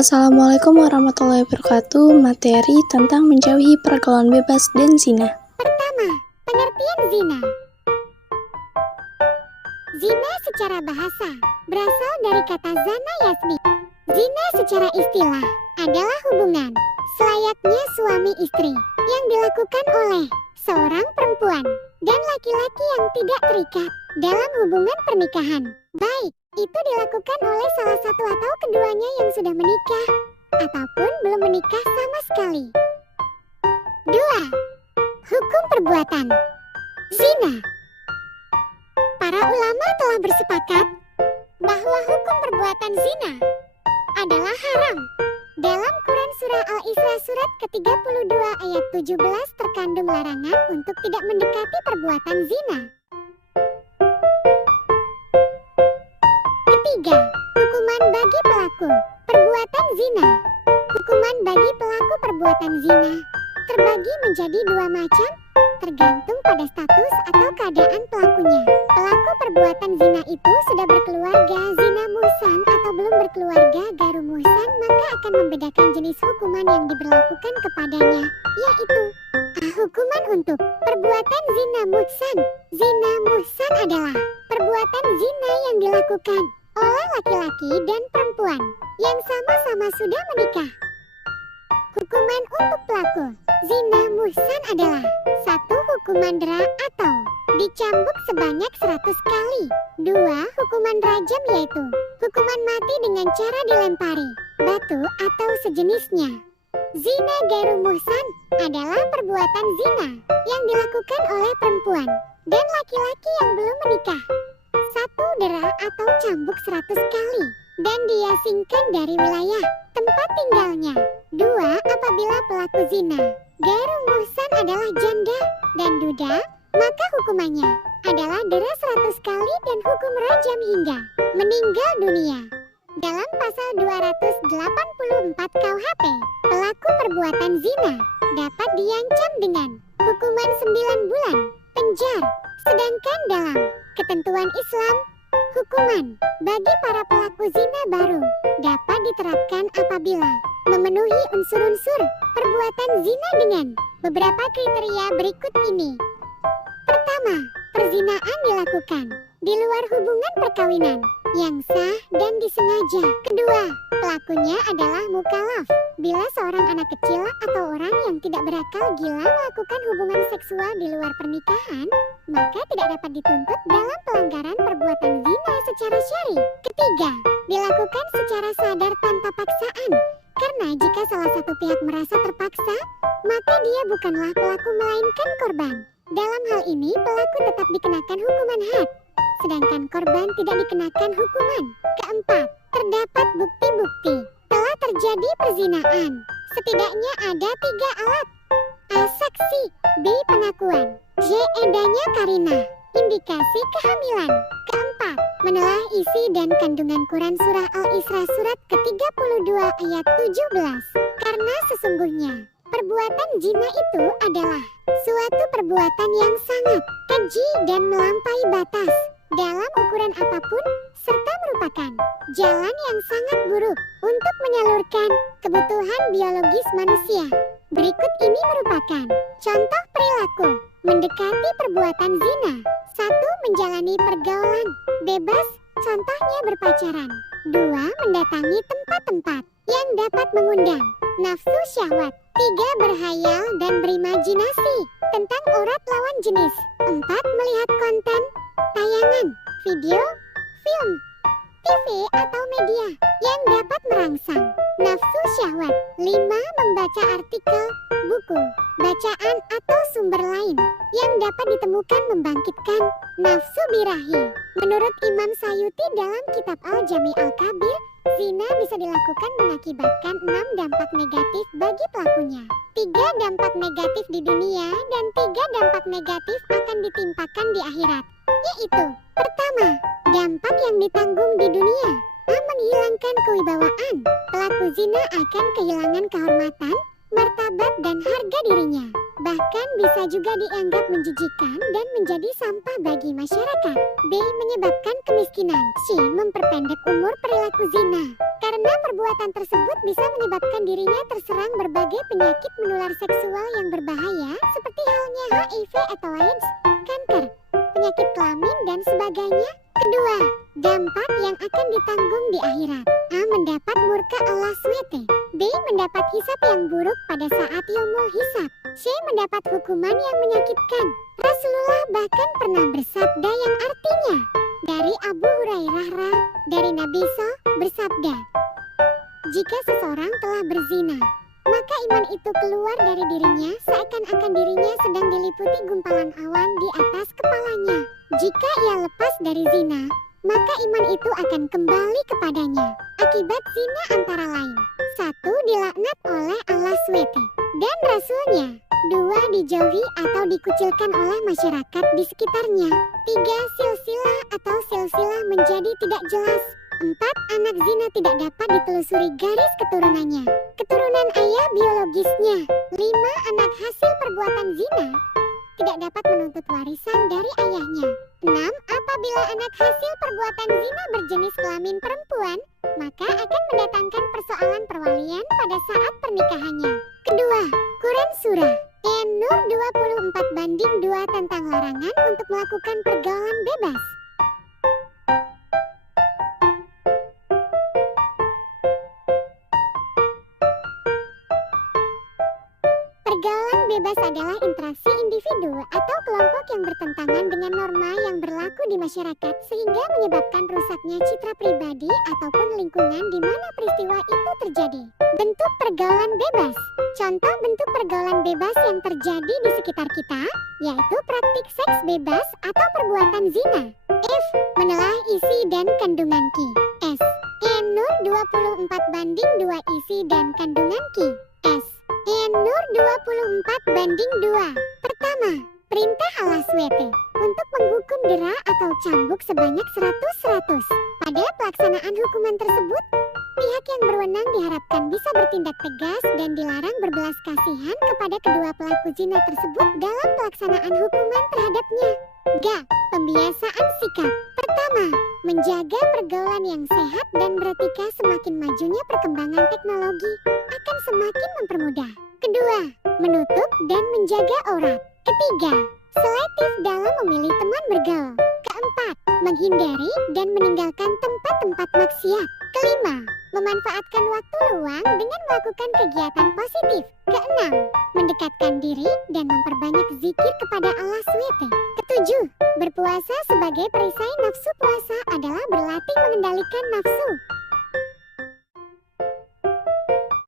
Assalamualaikum warahmatullahi wabarakatuh. Materi tentang menjauhi pergaulan bebas dan zina. Pertama, pengertian zina. Zina secara bahasa berasal dari kata zana yazni. Zina secara istilah adalah hubungan selayaknya suami istri yang dilakukan oleh seorang perempuan dan laki-laki yang tidak terikat dalam hubungan pernikahan, baik itu dilakukan oleh salah satu atau keduanya yang sudah menikah ataupun belum menikah sama sekali. 2. Hukum perbuatan zina. Para ulama telah bersepakat bahwa hukum perbuatan zina adalah haram. Dalam Quran Surah Al-Isra surat ke-32 ayat 17 terkandung larangan untuk tidak mendekati perbuatan zina. Ketiga, hukuman bagi pelaku perbuatan zina. Hukuman bagi pelaku perbuatan zina terbagi menjadi dua macam, tergantung pada status atau keadaan pelakunya. Pelaku perbuatan zina itu sudah berkeluarga zina muhsan atau belum berkeluarga garu muhsan, maka akan membedakan jenis hukuman yang diberlakukan kepadanya, yaitu hukuman untuk perbuatan zina muhsan. Zina muhsan adalah perbuatan zina yang dilakukan oleh laki-laki dan perempuan yang sama-sama sudah menikah. Hukuman untuk pelaku zina muhsan adalah 1. Hukuman dera atau dicambuk sebanyak 100 kali. 2. Hukuman rajam yaitu hukuman mati dengan cara dilempari batu atau sejenisnya. Zina gairu muhsan adalah perbuatan zina yang dilakukan oleh perempuan dan laki-laki yang belum menikah. 1. Dera atau cambuk 100 kali dan diasingkan dari wilayah tempat tinggalnya. 2. Apabila pelaku zina gairu muhsan adalah janda dan duda, maka hukumannya adalah dera 100 kali dan hukum rajam hingga meninggal dunia. Dalam pasal 284 KUHP, pelaku perbuatan zina dapat diancam dengan hukuman 9 bulan penjara. Sedangkan dalam ketentuan Islam, hukuman bagi para pelaku zina baru dapat diterapkan apabila memenuhi unsur-unsur perbuatan zina dengan beberapa kriteria berikut ini. Pertama, perzinaan dilakukan di luar hubungan perkawinan yang sah dan disengaja. Kedua, pelakunya adalah mukallaf. Bila seorang anak kecil atau orang yang tidak berakal gila melakukan hubungan seksual di luar pernikahan, maka tidak dapat dituntut dalam pelanggaran perbuatan zina secara syar'i. Ketiga, dilakukan secara sadar tanpa paksaan. Karena jika salah satu pihak merasa terpaksa, maka dia bukanlah pelaku melainkan korban. Dalam hal ini pelaku tetap dikenakan hukuman had, sedangkan korban tidak dikenakan hukuman. Keempat, terdapat bukti-bukti telah terjadi perzinaan. Setidaknya ada 3 alat. A. Saksi. B. Pengakuan. C. Edanya karina, indikasi kehamilan. Keempat, menelah isi dan kandungan Quran Surah Al-Isra surat ke-32 ayat 17. Karena sesungguhnya perbuatan zina itu adalah suatu perbuatan yang sangat keji dan melampaui batas dalam ukuran apapun, serta merupakan jalan yang sangat buruk untuk menyalurkan kebutuhan biologis manusia. Berikut ini merupakan contoh perilaku mendekati perbuatan zina. 1. Menjalani pergaulan bebas, contohnya berpacaran. 2. Mendatangi tempat-tempat yang dapat mengundang nafsu syahwat. 3. Berhayal dan berimajinasi tentang aurat lawan jenis. 4. Melihat konten, tayangan, video, film, TV atau media yang dapat merangsang nafsu syahwat. 5. Membaca artikel, buku, bacaan atau sumber lain yang dapat ditemukan membangkitkan nafsu birahi. Menurut Imam Sayuti dalam kitab Al-Jami Al-Kabir, zina bisa dilakukan mengakibatkan 6 dampak negatif bagi pelakunya. 3 dampak negatif di dunia dan 3 dampak negatif akan ditimpakan di akhirat, yaitu pertama, dampak yang ditanggung di dunia menghilangkan kewibawaan. Pelaku zina akan kehilangan kehormatan, martabat dan harga dirinya. Bahkan bisa juga dianggap menjijikan dan menjadi sampah bagi masyarakat. B. Menyebabkan kemiskinan. C. Memperpendek umur perilaku zina. Karena perbuatan tersebut bisa menyebabkan dirinya terserang berbagai penyakit menular seksual yang berbahaya seperti halnya HIV atau AIDS, kanker, penyakit kelamin, dan sebagainya. Kedua, dampak yang akan ditanggung di akhirat. A. Mendapat murka Allah SWT. B. Mendapat hisab yang buruk pada saat yaumul hisab. C. Mendapat hukuman yang menyakitkan. Rasulullah bahkan pernah bersabda yang artinya, dari Abu Hurairah dari Nabi bersabda, jika seseorang telah berzina, maka iman itu keluar dari dirinya seakan-akan dirinya sedang diliputi gumpalan awan di atas kepalanya. Jika ia lepas dari zina, maka iman itu akan kembali kepadanya. Akibat zina antara lain, 1. Dilaknat oleh Allah SWT dan Rasulnya. 2. Dijauhi atau dikucilkan oleh masyarakat di sekitarnya. 3. Silsilah atau silsilah menjadi tidak jelas. 4. Anak zina tidak dapat ditelusuri garis keturunannya, keturunan ayah biologisnya. 5. Anak hasil perbuatan zina tidak dapat menuntut warisan dari ayahnya. 6. Apabila anak hasil perbuatan zina berjenis kelamin perempuan, maka akan mendatangkan persoalan perwalian pada saat pernikahannya. Kedua, Quran Surah An-Nur 24:2 tentang larangan untuk melakukan pergaulan bebas. Pergaulan bebas adalah interaksi individu atau kelompok yang bertentangan dengan norma yang berlaku di masyarakat sehingga menyebabkan rusaknya citra pribadi ataupun lingkungan di mana peristiwa itu terjadi. Bentuk pergaulan bebas. Contoh bentuk pergaulan bebas yang terjadi di sekitar kita, yaitu praktik seks bebas atau perbuatan zina. F. Menelah isi dan kandungan Ki. S. An-Nur 24:2 isi dan kandungan Ki. S. An-Nur 24:2. Pertama, perintah Allah SWT untuk menghukum dera atau cambuk sebanyak 100. Pada pelaksanaan hukuman tersebut, pihak yang berwenang diharapkan bisa bertindak tegas dan dilarang berbelas kasihan kepada kedua pelaku zina tersebut dalam pelaksanaan hukuman terhadapnya. G. Pembiasaan sikap. Pertama, menjaga pergaulan yang sehat dan beretika. Semakin majunya perkembangan teknologi akan semakin mempermudah. Kedua, menutup dan menjaga aurat. Ketiga, selektif dalam memilih teman bergaul. Keempat, menghindari dan meninggalkan tempat-tempat maksiat. Kelima, memanfaatkan waktu luang dengan melakukan kegiatan positif. Keenam, mendekatkan diri dan memperbanyak zikir kepada Allah SWT. Ketujuh, berpuasa sebagai perisai nafsu. Puasa adalah berlatih mengendalikan nafsu.